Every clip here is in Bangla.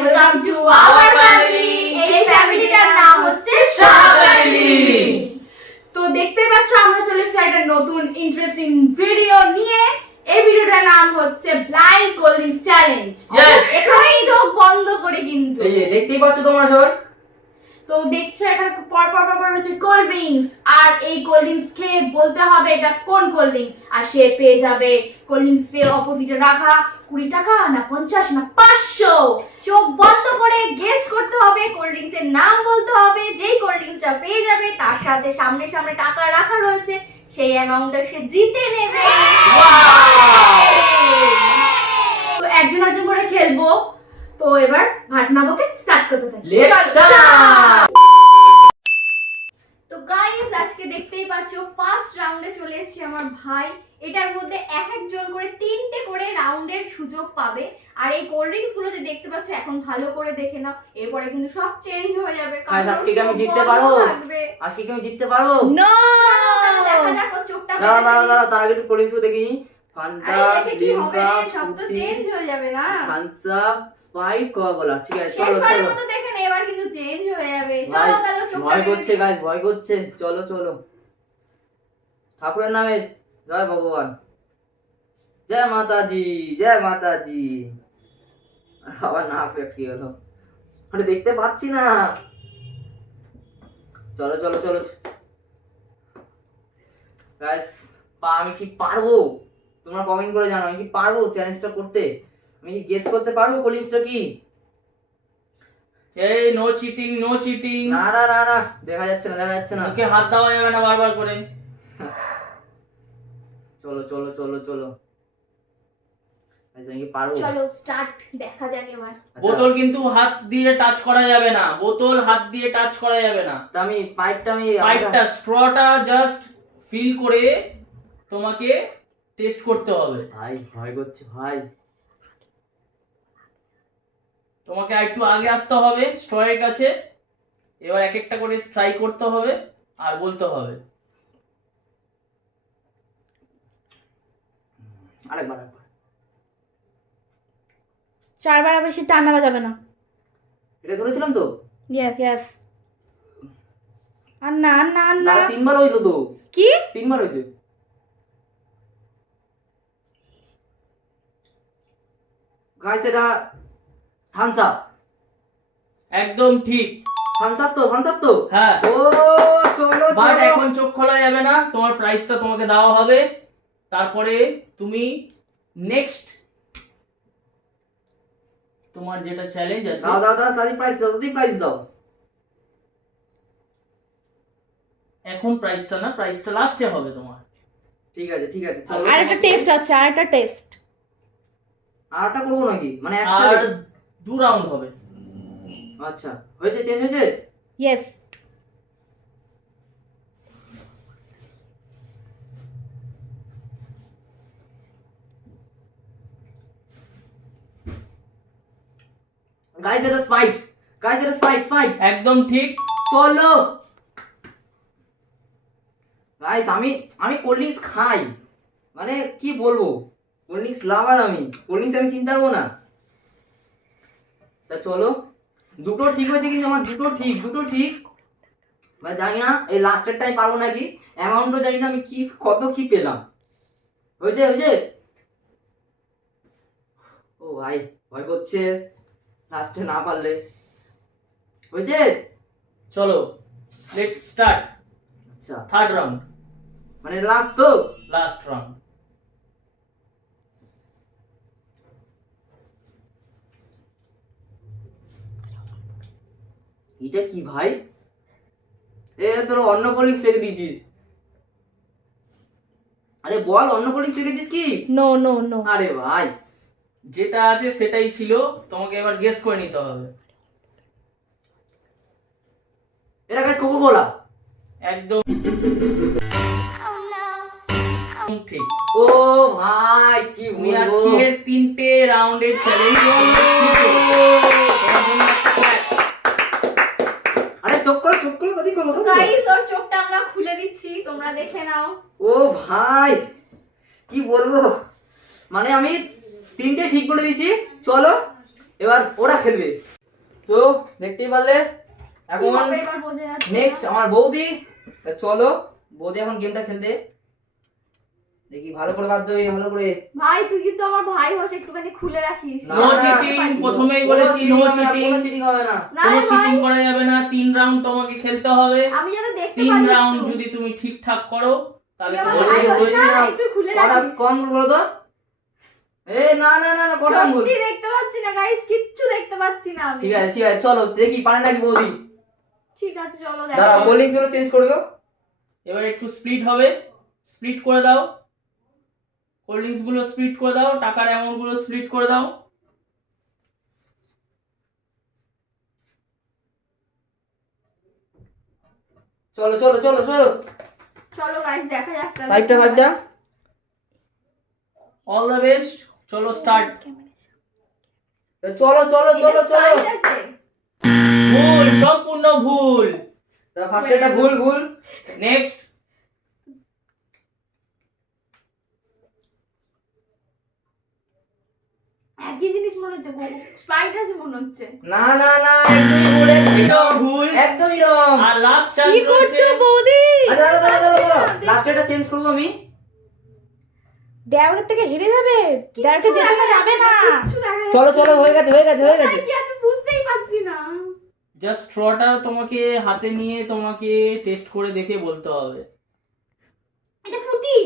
Welcome to our family. এই ফ্যামিলিটার নাম হচ্ছে শাহ ফ্যামিলি। তো দেখতে পাচ্ছ আমরা চলে এসেছি একটা নতুন ইন্টারেস্টিং ভিডিও নিয়ে। এই ভিডিওটার নাম হচ্ছে ব্লাইন্ড কোল্ড ড্রিঙ্কস চ্যালেঞ্জ। এখানে চোখ বন্ধ করে কিন্তু এই যে দেখতেই পাচ্ছ তোমরা সবাই। তো দেখছো এখানে পর রয়েছে কোল্ড ড্রিঙ্কস, আর এই কোল্ড ড্রিঙ্কস খেয়ে বলতে হবে এটা কোন কোল্ড ড্রিঙ্কস, আর সে পেয়ে যাবে কোল্ড ড্রিঙ্কস এর অপোজিটে রাখা 20 টাকা না 50 না 500। চোখ বন্ধ করে গেস করতে হবে, কোল্ড ড্রিঙ্কস এর নাম বলতে হবে। যেই কোল্ড ড্রিঙ্কসটা পেয়ে যাবে তার সাথে সামনে সামনে টাকা রাখা রয়েছে, সেই অ্যামাউন্টটা সে জিতে নেবে। তো একজন একজন করে খেলবো। তো এবার ভাটনাবকে স্টার্ট করতে থাকি। Let's start. তো গাইস আজকে দেখতেই পাচ্ছ ফার্স্ট রাউন্ডে চলে এসেছে আমার ভাই। এটার মধ্যে এক একজন করে 3টে করে রাউন্ডের সুযোগ পাবে। আর এই কোল্ড ড্রিঙ্কস গুলো যে দেখতে পাচ্ছ এখন ভালো করে দেখে নাও, এরপরে কিন্তু সব চেঞ্জ হয়ে যাবে। আজকে কি আমি জিততে পারবো? আজকে কি আমি জিততে পারবো? নো, দেখা যাক ওর চোখটা দাঁড়া তার আগে একটু কোল্ড ড্রিঙ্কস দেখি। ফান্টা, লিমকা, সব তো চেঞ্জ হয়ে যাবে না। Thums Up, Sprite, Coca Cola. ঠিক আছে চলো শেষবারের চলো। মতো দেখেন, এবার কিন্তু চেঞ্জ হয়ে যাবে। ভাই, চলো তাহলে চোখটা ভয় করছে গাইস, ভয় করছে। চলো চলো। ঠাকুরের নামে জয় ভগবান। জয় মাতাজি, জয় মাতাজি। আবার না কি হলো? আরে দেখতে পাচ্ছি না। চলো চলো চলো গাইস, আমি কি পারবো? তোমরা কমেন্ট করে জানাও আমি কি পারবো চ্যালেঞ্জটা করতে? আমি কি গেস করতে পারবো কলিংসটা কি? এই নো চিটিং, নো চিটিং। না না না না, দেখা যাচ্ছে না, দেখা যাচ্ছে না। ওকে হাত দেওয়া যাবে না বারবার করে। চলো চলো চলো চলো। আমি কি পারবো? চলো স্টার্ট, দেখা যাক এবার। আচ্ছা, বোতল কিন্তু হাত দিয়ে টাচ করা যাবে না, বোতল হাত দিয়ে টাচ করা যাবে না। তা আমি পাইপটা পাইপটা স্ট্রটা জাস্ট ফিল করে তোমাকে টেস্ট করতে হবে। ভাই ভয় করছে ভাই। তোমাকে একটু আগে আসতে হবে স্ট্রয়ের কাছে। এবার এক একটা করে ট্রাই করতে হবে আর বলতে হবে। আরেকবার 4 বার বেশি টান নেওয়া যাবে না। এটা ধরেছিলাম তো। ইয়েস। আর না না না, 3বার হইলো তো। কি 3বার হয়েছে। গাইস এটা থামস আপ। একদম ঠিক। থামস আপ তো। হ্যাঁ, ও চলো বাট চলো। এখন চোখ খোলা যাবে না, তোমার প্রাইসটা তোমাকে দেওয়া হবে। তারপরে তুমি নেক্সট তোমার যেটা চ্যালেঞ্জ আছে। দাও দাও দাও, তাড়াতাড়ি প্রাইস দাও। এখন প্রাইসটা না, প্রাইসটা লাস্টে হবে তোমার। ঠিক আছে চলো। আর একটা টেস্ট আছে, আর একটা টেস্ট। আরটা করবো নাকি? মানে আর একসাথে? 2 রাউন্ড হবে। আচ্ছা, হয়েছে, চেঞ্জ হয়েছে। ইয়েস। গাইস এটা স্পাইট। একদম ঠিক। চলো গাইস, আমি কোল্ড ড্রিঙ্কস খাই, মানে কি বলবো, কোল্ড ড্রিঙ্কস লাভার আমি। কোল্ড ড্রিঙ্কস আমি চিন্তা করবো না। তা চলো, দুটো ঠিক হয়েছে কিন্তু আমার, দুটো ঠিক। মানে জানি না এই লাস্টের টাইম পারবো নাকি, অ্যামাউন্টও জানি না আমি কত কি পেলাম। হয়েছে। ও ভাই ভয় করছে লাস্টে না পারলে। হয়েছে। চলো লেট স্টার্ট আচ্ছা, থার্ড রাউন্ড, মানে লাস্ট তো। Last round. এটা কি ভাই? তোর অন্য কলিগ ছেড়ে দিয়েছিস? আরে বল, অন্য কলিগ ছেড়েছিস কি? No no no. আরে ভাই, যেটা আছে সেটাই ছিল, তোমাকে এবার গেস করে নিতে হবে। এটা গাইস কোকা-কোলা। একদম ঠিক। ও ভাই কি তুমি বলবো। আজকের 3টে রাউন্ডের চ্যালেঞ্জ। আরে চোখ করো কদি করো। গাইস ওর চোখটা আমরা খুলে দিচ্ছি, তোমরা দেখে নাও। ও ভাই কি বলবো, মানে আমি 3টে ঠিক করে দিয়েছি। চলো এবার ওরা খেলবে। তো দেখতেই পারলে কি এখন হবে এবার বোঝা যাচ্ছে না। নেক্সট আমার বৌদি। তা চলো বৌদি এখন গেমটা খেলতে, দেখি ভালো করে বাদ দেবে, ভালো করে। ভাই তুই কিন্তু আমার ভাই হস, একটুখানি খুলে রাখিস। না, নো না, চিটিং, না, প্রথমেই কোনো বলেছি cheating নো হবে না, চিটিং। কোনো চিটিং হবে না। না কোনো রে চিটিং ভাই, করা যাবে না। 3 রাউন্ড তোমাকে খেলতে হবে। আমি যাতে দেখতে 3 পারি রাউন্ড একটু। যদি তুমি ঠিকঠাক করো তাহলে তুই আমার তোমার ভাই হস বলছি না, না, একটু খুলে কটা রাখিস। কম বলো তো। এ না না না না, কটা আঙ্গুল? সত্যি দেখতে পাচ্ছি না গাইস, কিচ্ছু দেখতে পাচ্ছি না আমি। ঠিক আছে ঠিক আছে, চলো দেখি পারে নাকি বৌদি। ঠিক আছে চলো দাঁড়া, দেখো। বোলিং গুলো চেঞ্জ করবে। এবার একটু স্প্লিট হবে, স্প্লিট করে দাও। কোল্ড ড্রিঙ্কস গুলো স্প্লিট করে দাও, টাকার অ্যামাউন্ট গুলো স্প্লিট করে দাও। চলো চলো চলো চলো, চলো গাইস দেখা যাক তাহলে। ফাইভটা ফাইভটা। অল দ্য বেস্ট, চলো স্টার্ট। চলো চলো চলো চলো। Sprite আছে? ভুল, সম্পূর্ণ ভুল। ফার্স্ট এটা ভুল ভুল। নেক্সট। একই জিনিস মনে হচ্ছে, স্প্রাইট আছে মনে হচ্ছে। না না না, একদমই ভুল, এটাও ভুল। একদমই রং। আর লাস্ট চান্স কি রয়েছে। করছো বৌদি? আচ্ছা দাঁড়া দাঁড়া দাঁড়া দাঁড়া, লাস্ট এটা চেঞ্জ করব আমি। ড্যাওয়ারের থেকে হেরে যাবে, ড্যাওয়ারকে যেতে তো যাবে না। কিচ্ছু দেখা যাচ্ছে চলো চলো, হয়ে গেছে হয়ে গেছে হয়ে গেছে। কোথায় কি আছে বুঝতেই পারছি না। জাস্ট স্ট্রটা তোমাকে হাতে নিয়ে তোমাকে টেস্ট করে দেখে বলতে হবে। এটা ফুটি।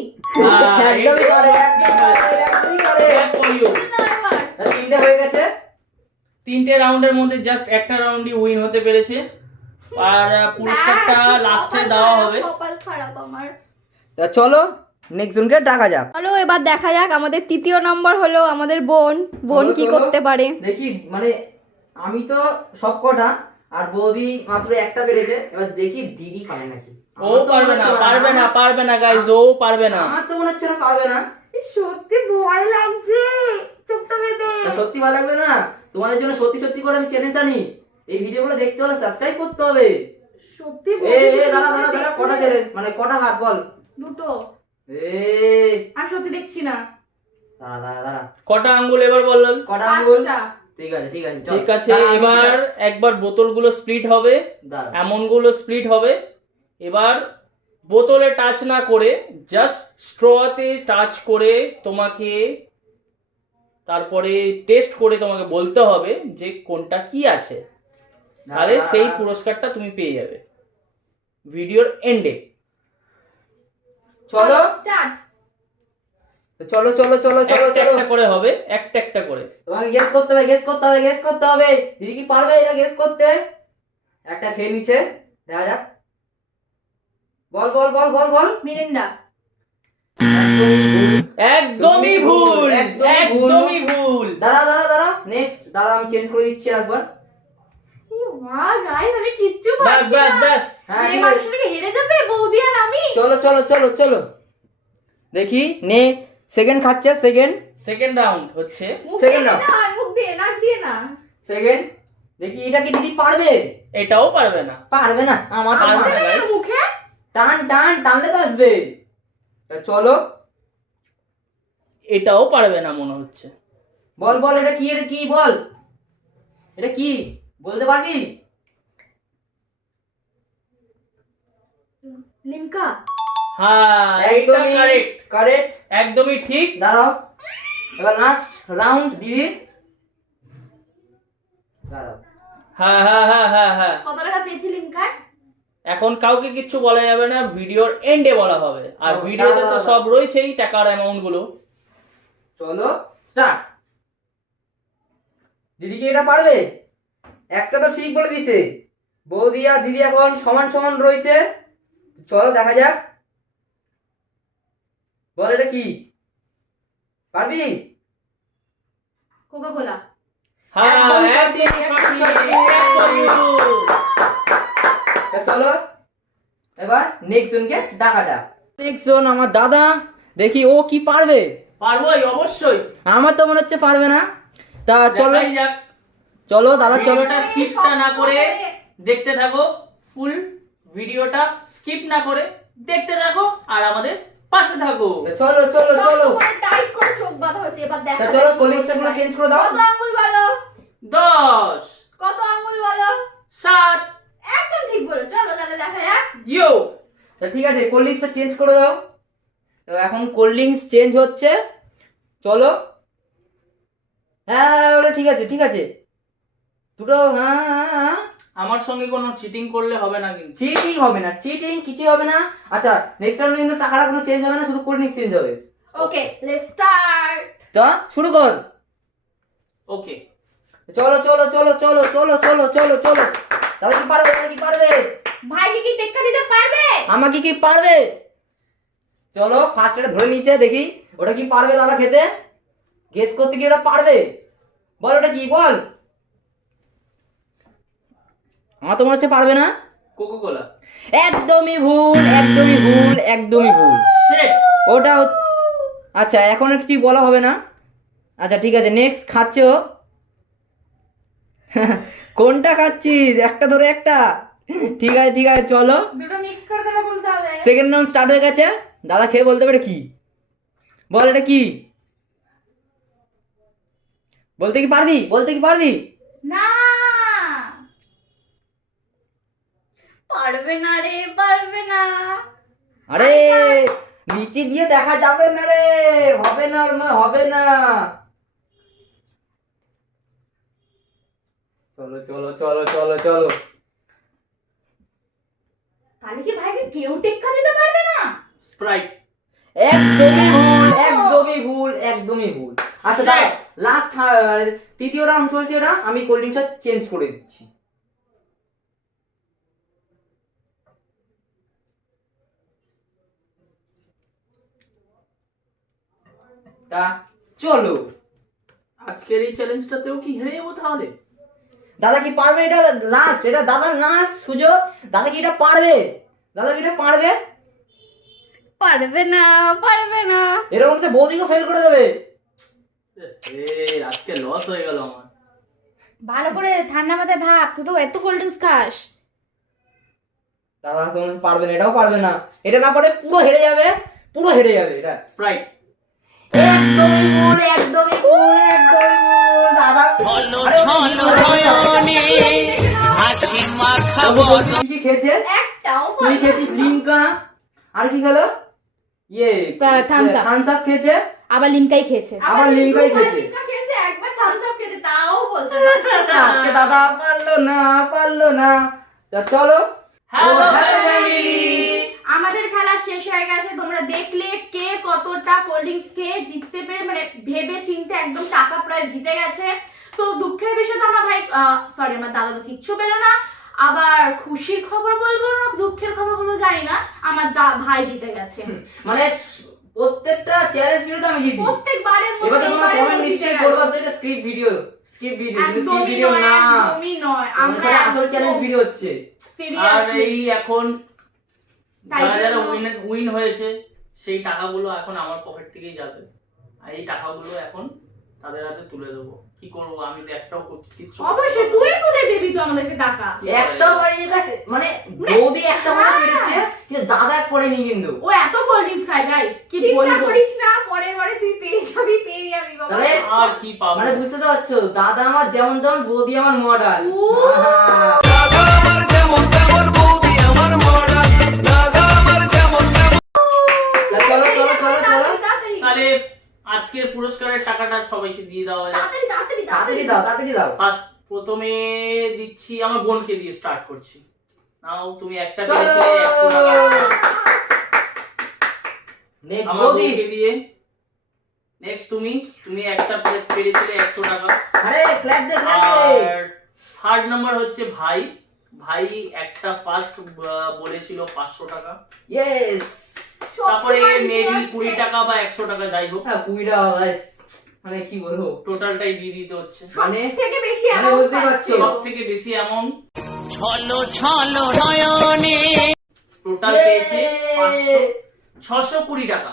একদমই correct, একদমই correct, একদমই correct। Clap for you. দাও এবার। তিনটে হয়ে গেছে। 3টে রাউন্ডের মধ্যে জাস্ট একটা রাউন্ডই উইন হতে পেরেছে। আর পুরস্কারটা লাস্টে কপাল দেওয়া খারাপ, হবে। কপাল খারাপ আমার। তা চলো নেক্সট জনকে ডাকা যাক। হলো এবার দেখা যাক, আমাদের তৃতীয় নম্বর হলো আমাদের বোন। বোন চলো, কি চলো। করতে পারে? দেখি মানে আমি তো সব কটা, আর বৌদি মাত্র একটা পেরেছে। এবার দেখি দিদি পারে নাকি। ও পারবে না, পারবে না, পারবে না গাইস, ও পারবে না। আমার তো মনে হচ্ছে না পারবে না। সত্যি ভয় লাগছে চোখটা বেঁধে। তা সত্যি ভালো লাগবে না? তোমাদের জন্য সত্যি সত্যি করে আমি চ্যালেঞ্জ আনি। এই ভিডিওগুলো দেখতে হলে সাবস্ক্রাইব করতে হবে। সত্যি এ এ দাঁড়া দাঁড়া দাঁড়া, কটা চ্যালেঞ্জ মানে কটা হাত বল। দুটো। এ আমি সত্যি দেখছি না। দাঁড়া দাঁড়া দাঁড়া, কটা আঙ্গুল এবার বললেন? কটা আঙ্গুল? 5টা। ঠিক আছে ঠিক আছে, চল। ঠিক আছে, দাঁড়া, আমি এবার একবার বোতলগুলো স্প্লিট হবে, দাঁড়া। এমনগুলো স্প্লিট হবে। এবার বোতলে টাচ না করে জাস্ট স্ট্রতে টাচ করে তোমাকে তারপরে টেস্ট করে তোমাকে বলতে হবে যে কোনটা কি আছে, তাহলে দাঁড়া, সেই দাঁড়া। পুরস্কারটা তুমি পেয়ে যাবে ভিডিওর এন্ডে। চলো স্টার্ট। চলো চলো চলো চলো একটা চলো। একটা করে হবে, একটা একটা করে। তোমাকে গেস করতে হবে, গেস করতে হবে, গেস করতে হবে। দিদি কি পারবে এটা গেস করতে? একটা খেয়ে নিছে, দেখা যাক। বল বল বল বল বল। মিরিন্ডা। একদমই ভুল। একদমই ভুল, একদমই ভুল। একদমই ভুল। দাঁড়া দাঁড়া দাঁড়া, নেক্সট দাঁড়া, আমি চেঞ্জ করে দিচ্ছি একবার। মা গাইস, আমি কিচ্ছু ব্যাস পারছি ব্যাস না। ব্যাস। হ্যাঁ এই ঠিক আছে। মানুষটাকে হেরে যাবে বৌদি আর আমি। চলো চলো চলো চলো, দেখি নে। সেকেন্ড খাচ্ছে, সেকেন্ড সেকেন্ড রাউন্ড হচ্ছে। মুখ Second দিয়ে round. না, মুখ দিয়ে নাক দিয়ে না। সেকেন্ড। দেখি এটা কি দিদি পারবে? এটাও পারবে না। পারবে না, আমার তো পারবে পারবে না না। guys। মুখে টান টান টানলে তো আসবে। তা চলো, এটাও পারবে না মনে হচ্ছে। বল বল, এটা কি, এটা কি বল, এটা কি বলতে পারবি? লিমকা। হ্যাঁ, এটা একদমই কারেক্ট, কারেক্ট। একদমই ঠিক। দাঁড়াও, এবার লাস্ট রাউন্ড দিদি। দাঁড়াও, হ্যাঁ হ্যাঁ হ্যাঁ হ্যাঁ হ্যাঁ। কত টাকা পেয়েছি লিমকার? এখন কাউকে কিচ্ছু বলা যাবে না, ভিডিওর এন্ডে বলা হবে। আর সব ভিডিওতে তো দাঁড়া, সব রয়েছেই টাকার অ্যামাউন্ট গুলো। চলো স্টার্ট। দিদি কি এটা পারবে? একটা তো ঠিক বলে দিছে। বৌদি আর দিদি এখন সমান সমান রয়েছে। চলো দেখা যাক, বল এটা কি, পারবি? Coca Cola. হ্যাঁ, একদমই একদমই সঠিক, একদমই সঠিক, সঠিক। একদমই ঠিক। তা চলো এবার নেক্সট জনকে ডাকাটা। নেক্সট জন আমার দাদা, দেখি ও কি পারবে। পারবোই অবশ্যই। আমার তো মনে হচ্ছে পারবে না। তা চলো দেখাই যাক। চলো দাদা চলো। ভিডিওটা স্কিপটা না করে দেখতে থাকো, ফুল ভিডিওটা স্কিপ না করে দেখতে থাকো আর আমাদের পাশে থাকো। চলো চলো চলো। টাইট করে চোখ বাঁধা হয়েছে, এবার দেখা তা যাক চলো কি কলিংসটা করতে গুলো পারে। চেঞ্জ করে দাও। কত আঙ্গুল বলো? 10 কত আঙ্গুল বলো? 7 একদম ঠিক বলো। চলো তাহলে দেখা যাক। ইয়ো তা ঠিক আছে, কোল্ড ড্রিঙ্কসটা চেঞ্জ করে দাও। তো এখন কোল্ড ড্রিঙ্কস চেঞ্জ হচ্ছে, চলো। হ্যাঁ ওটা ঠিক আছে, ঠিক আছে। দুটো হ্যাঁ, আমার সঙ্গে কোনো চিটিং করলে হবে না কিন্তু। চিটিং হবে না, চিটিং কিছুই হবে না। আচ্ছা নেক্সট রাউন্ডে কিন্তু টাকাটা কোনো চেঞ্জ হবে না, শুধু কোল্ড ড্রিঙ্কস চেঞ্জ হবে। ওকে, লেটস স্টার্ট। তা শুরু কর। ওকে চলো চলো চলো চলো চলো চলো চলো চলো। দাদা কি পারবে, দাদা কি পারবে? ভাইকে কি টেক্কা দিতে পারবে? আমাকে কি পারবে? চলো ফার্স্ট এটা ধরে নিচে, দেখি ওটা কি পারবে দাদা খেতে। গেস করতে গিয়ে ওটা পারবে। বল ওটা কি, বল। আমার তো মনে হচ্ছে পারবে না। Coca Cola. একদমই ভুল, একদমই ভুল, একদমই ভুল। ওটা আচ্ছা এখন আর কিছুই বলা হবে না। আচ্ছা ঠিক আছে, নেক্সট খাচ্ছে ও। কোনটা খাচ্ছিস? একটা ধরে একটা। ঠিক আছে ঠিক আছে, চলো। দুটো মিক্স করে দিলে বলতে হবে। সেকেন্ড রাউন্ড স্টার্ট হয়ে গেছে। দাদা খেয়ে বলতে পারে কি। বল এটা কি, বলতে কি পারবি, বলতে কি পারবি? না পারবে না রে, পারবে না। আরে নিচে দিয়ে দেখা যাবে না রে, হবে না ওর মা, হবে না। চলো চলো চলো চলো চলো। তাহলে কি ভাইকে কেউ টেক্কা দিতে পারবে না? স্প্রাইট। একদমই ভুল, একদমই ভুল, একদমই ভুল। আচ্ছা দাঁড়াও, লাস্ট তৃতীয় রাউন্ড চলছে, ওটা আমি কোল্ড ড্রিঙ্কসটা চেঞ্জ করে দিচ্ছি। তা চলো। আজকের এই চ্যালেঞ্জটাতেও কি হেরে যাবো তাহলে? দাদা কি পারবে? এটা লাস্ট, এটা দাদার লাস্ট সুযোগ। দাদা কি এটা পারবে? দাদা কি এটা পারবে? পারবে না, পারবে না। এরকম হচ্ছে বৌদিকে ফেল করে দেবে। আজকে লস হয়ে গেল আমার। ভালো করে ঠান্ডা মাথায় ভাব, তুই তো এত কোল্ড ড্রিঙ্কস খাস। দাদা তোমার পারবে না, এটাও পারবে না। এটা না পারে পুরো হেরে যাবে, পুরো হেরে যাবে এটা। স্প্রাইট। একদমই ভুল, একদমই ভুল, একদমই ভুল। দাদা কি কি খেয়েছে? একটাও তুই পারবে খেয়েছিস লিমকা, আর কি খেলো? ইয়ে Thumbs up। থামস আপ খেয়েছে। আবার লিমকাই খেয়েছে। আবার লিমকাই দুবার খেয়েছে। লিমকা খেয়েছে, একবার থামস আপ খেতে, তাও বলতে পারবে না। আজকে দাদা পারলো না, পারলো না। তা চলো। Hello Hello family. আমাদের খেলা শেষ হয়ে গেছে। তোমরা দেখলে কে কতটা কোল্ড ড্রিঙ্কস খেয়ে জিততে পেরে, মানে ভেবে চিন্তে একদম টাকা প্রাইজ জিতে গেছে। তো দুঃখের বিষয় তো আমার ভাই সরি আমার দাদা তো কিচ্ছু পেলো না। আবার খুশির খবর বলবো না দুঃখের খবর বলবো জানি না, আমার ভাই জিতে গেছে। মানে প্রত্যেকটা চ্যালেঞ্জ ভিডিওতে আমি জিতি। প্রত্যেকবারের মতো এবার তো তোমরা এইবারেও কমেন্ট জিতে নিশ্চয়ই গেল। করবা যে এটা script video, script video, script একদমই ভিডিও নয়, না। একদমই নয়। আমরা আমরা আসল চ্যালেঞ্জ ভিডিও হচ্ছে। আর সিরিয়াসলি এই এখন তাই যারা যারা জন্য- উইন হয়েছে সেই টাকাগুলো এখন আমার পকেট থেকেই যাবে। আর এই টাকাগুলো এখন তাদের হাতে তুলে দেবো। কি করবো, আমি তো একটাও কিচ্ছু করতে অবশ্যই পারবো না। তুই তুলে দিবি তো আমাদেরকে টাকা। কি করা একটাও যাবে? পারিনি কাছে, মানে বৌদি একটা মনে পেরেছে কিন্তু দাদা করেনি কিন্তু। ও এত কোল্ড ড্রিঙ্কস খায় গাইস, কি চিন্তা বলবো। করিস না, পরের বারে তুই পেয়ে যাবি, পেয়ে যাবি বাবা। তাহলে আর কি পাবো? মানে বুঝতে তো পারছো, দাদা আমার যেমন তেমন, বৌদি আমার মডার্ন। উ। চলো চলো চলো চলো, তাড়াতাড়ি, তাহলে আজকের পুরস্কারের টাকাটা সবাইকে দিয়ে দেওয়া যায়। তাড়াতাড়ি, তাড়াতাড়ি, তাড়াতাড়ি দাও, তাড়াতাড়ি দাও। ফার্স্ট প্রথমে দিচ্ছি আমার বোনকে দিয়ে স্টার্ট করছি। নাও তুমি একটা চলো। পেয়েছিলে 100 টাকা। নেক্সট আমার বৌদি। বোনকে দিয়ে নেক্সট তুমি একটা পেয়েছিলে 100 টাকা। আরে ক্ল্যাপ দে, ক্ল্যাপ দে। আর থার্ড নাম্বার হচ্ছে ভাই। ভাই একটা ফার্স্ট বলেছিল 500 টাকা। ইয়েস। তারপরে সবসময় জিতে মেবি যাচ্ছে। 20 টাকা বা 100 টাকা যাই হোক, হ্যাঁ 20 টাকা গাইস, মানে কি বলবো, টোটালটাই দিয়ে দিতে হচ্ছে। মানে থেকে বেশি মানে amount বুঝতেই পাচ্ছে। পারছো। সব থেকে বেশি অ্যামাউন্ট ছলো ছলো নয়নে টোটাল পেয়েছে 620 টাকা।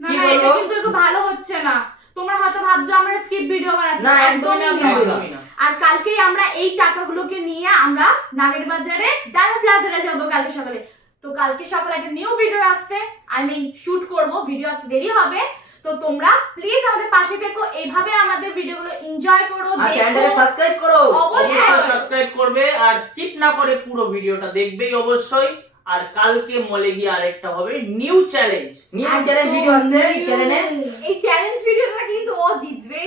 না কি না এটা বলো? কিন্তু একটু ভালো হচ্ছে না। তোমরা হয়তো ভাবছো আমরা স্কিপ ভিডিও বানাচ্ছি, না, একদমই না, একদমই কিন্তু নয়। না। একদমই না। আর কালকেই আমরা এই টাকাগুলোকে নিয়ে আমরা নাগের বাজারে ডায়মন্ড প্লাজারে যাবো কালকে সকালে। তো কালকে সকালে একটা নিউ ভিডিও আসছে, আই মিন শুট করব, ভিডিও আসতে দেরি হবে। তো তোমরা প্লিজ আমাদের পাশে থেকো, এইভাবে আমাদের ভিডিওগুলো এনজয় করো, আর চ্যানেলটাকে দেখো। সাবস্ক্রাইব করো। অবশ্যই অবশ্যই সাবস্ক্রাইব করবে আর স্কিপ না করে পুরো ভিডিওটা দেখবেই অবশ্যই। আর কালকে মলে গিয়ে আরেকটা হবে new challenge. New challenge video আসছে চ্যানেলে। এই চ্যালেঞ্জ ভিডিওটা কিন্তু ও জিতবে,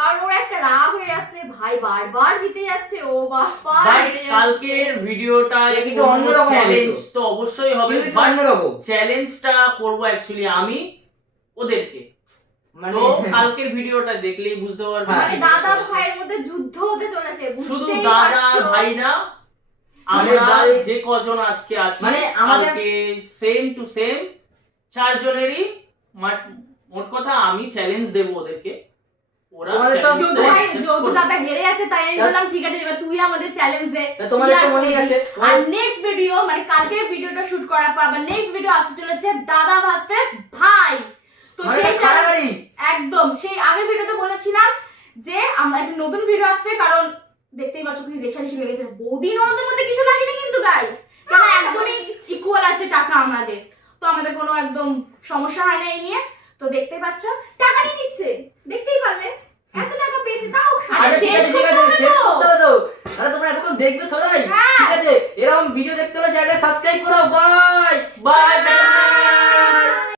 কারণ ওর একটা রাগ হয়ে যাচ্ছে, ভাই বারবার জিতে যাচ্ছে, ও বারবার বাট হেরে যাচ্ছে। কালকের ভিডিওটা একটু অন্যরকম হবে চ্যালেঞ্জ তো। তো অবশ্যই হবে, কিন্তু একটু বাট অন্যরকম। চ্যালেঞ্জটা করব অ্যাকচুয়ালি আমি ওদেরকে। মানে তো কালকের ভিডিওটা দেখলেই বুঝতে পারবে। হ্যাঁ, মানে দাদা ভাইয়ের মধ্যে যুদ্ধ হতে চলেছে, শুধু বুঝতেই দাদা আর পারছো। ভাই না, মানে আমরা ভাই- যে কজন আজকে আছি মানে আমাদের- কালকে সেম টু সেম 4 জনেরই মোট কথা আমি চ্যালেঞ্জ দেব ওদেরকে, ওরা তোমাদের তো- challenge যেহেতু টা ভাই accept যেহেতু করবে। দাদা হেরে আছে, তাই আমি বললাম ঠিক আছে এবার তুই আমাদের চ্যালেঞ্জ দে। তা তোমাদের তো মনেই আছে আর নেক্সট ভিডিও মানে কালকের ভিডিওটা শুট করার পর আবার নেক্সট ভিডিও আসতে চলেছে দাদা ভার্সেস ভাই। তো মানে সেই খাড়াখাড়ি। একদম সেই আগের ভিডিওতে বলেছিলাম যে আমরা একটা নতুন ভিডিও আসছে, কারণ দেখতেই পাচ্ছ কি রেশারেশি লেগেছে। বৌদি ননদের মধ্যে কিছু লাগেনি কিন্তু গাইস, কারণ একদমই ইকুয়াল আছে টাকা আমাদের, তো আমাদের কোনো একদম সমস্যা হয় না এই নিয়ে। তো দেখতেই পাচ্ছ টাকা নিয়ে নিচ্ছে, দেখতেই পারলে এত টাকা পেয়েছে, তাও আরে আচ্ছা ঠিক শেষ আছে ঠিক আছে, করতে হবে শেষ তো। করতে হবে তো। আরে তোমরা এতক্ষণ দেখবে সবাই, হ্যাঁ। ঠিক আছে? এরকম ভিডিও দেখতে হলে চ্যানেলটা সাবস্ক্রাইব করো। বাই।